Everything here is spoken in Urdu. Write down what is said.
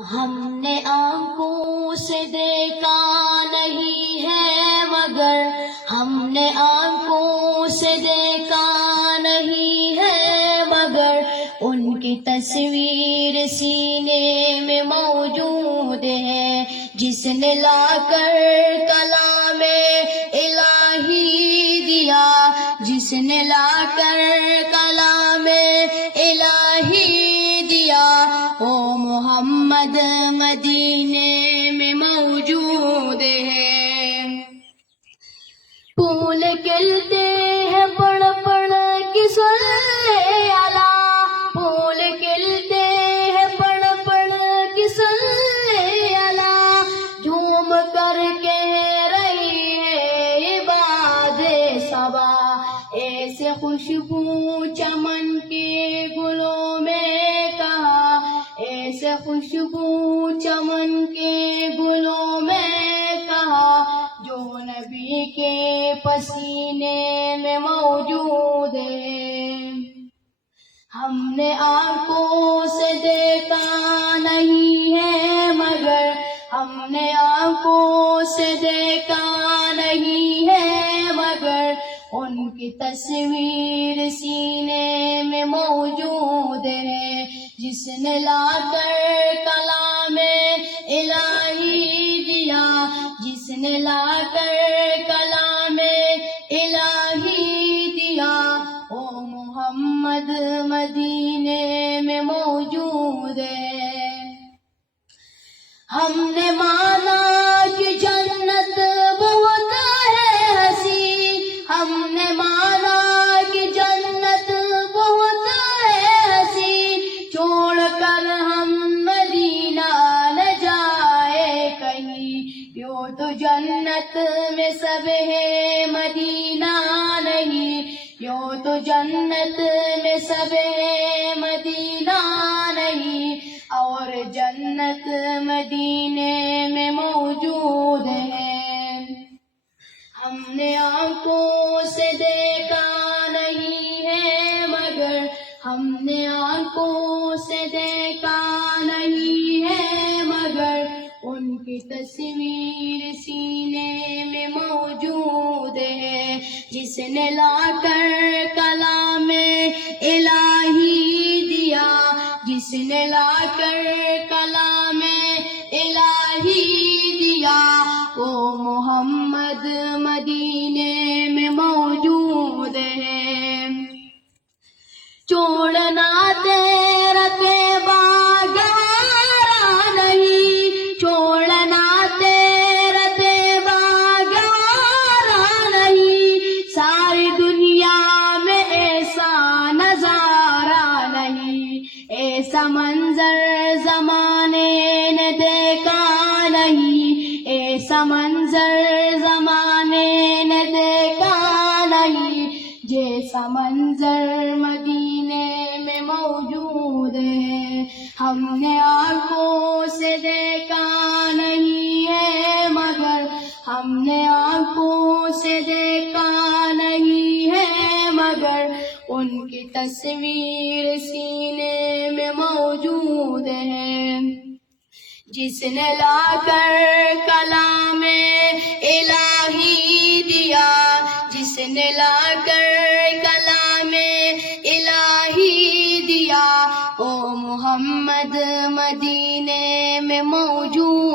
ہم نے آنکھوں سے دیکھا نہیں ہے مگر، ہم نے آنکھوں سے دیکھا نہیں ہے مگر، ان کی تصویر سینے میں موجود ہے، جس نے لا کر کلام الہی دیا، جس نے لا کر کلام الہی دیا، وہ محمد مدینے میں موجود ہے۔ پھول کھلتے ہیں پڑھ پڑھ کے صلی اللہ، پھول کھلتے ہیں پڑھ پڑھ کے صلی اللہ، جھوم کر کہہ رہی ہے یہ باد صبا، ایسے خوشبو چمن کے گلوں میں کہا، ایسے خوشبو چمن کے گلوں میں کہا، جو نبی کے پسینے میں موجود ہے۔ ہم نے آنکھوں سے دیکھا نہیں ہے مگر، ہم نے آنکھوں سے دیکھا نہیں ہے مگر، ان کی تصویر سینے میں موجود ہے، جس نے لا کر کلام الہی دیا، جس نے لا کر کلام الہی دیا، وہ محمد مدینے میں موجود ہے۔ ہم نے مانا کہ جنت بہت ہے حسین، ہم نے مانا کہ جنت بہت ہے حسین، چھوڑ کر ہم مدینہ نہ جائے کہیں، یوں تو جنت میں سب ہے مدینہ نہیں، یوں تو جنت میں سب ہے مدینہ نہیں، اور جنت مدینے میں موجود ہے۔ ہم نے آنکھوں سے دیکھا نہیں ہے مگر، ہم نے آنکھوں سے دیکھا نہیں ہے مگر، ان کی تصویر سینے میں موجود ہے، جس نے لا کر کلام الہی دیا، جس نے لا کر کلام الہی دیا، وہ محمد مدینے میں موجود ہے۔ چھوڑنا تیرا طیبہ گوارا نہیں، چھوڑنا تیرا طیبہ گوارا نہیں، ساری دنیا میں ایسا نظارہ نہیں، ایسا منظر زمانے نے دیکھا نہیں، ایسا منظر زمانے نے دیکھا نہیں، جیسا منظر مدینے میں موجود ہے۔ ہم نے آنکھوں سے دیکھا نہیں ہے مگر، ہم نے آنکھوں سے دیکھا نہیں ہے مگر، ان کی تصویر سینے میں موجود ہے، جس نے لا کر کلام الہی دیا، جس نے لا کر کلام الہی دیا، وہ محمد مدینے میں موجود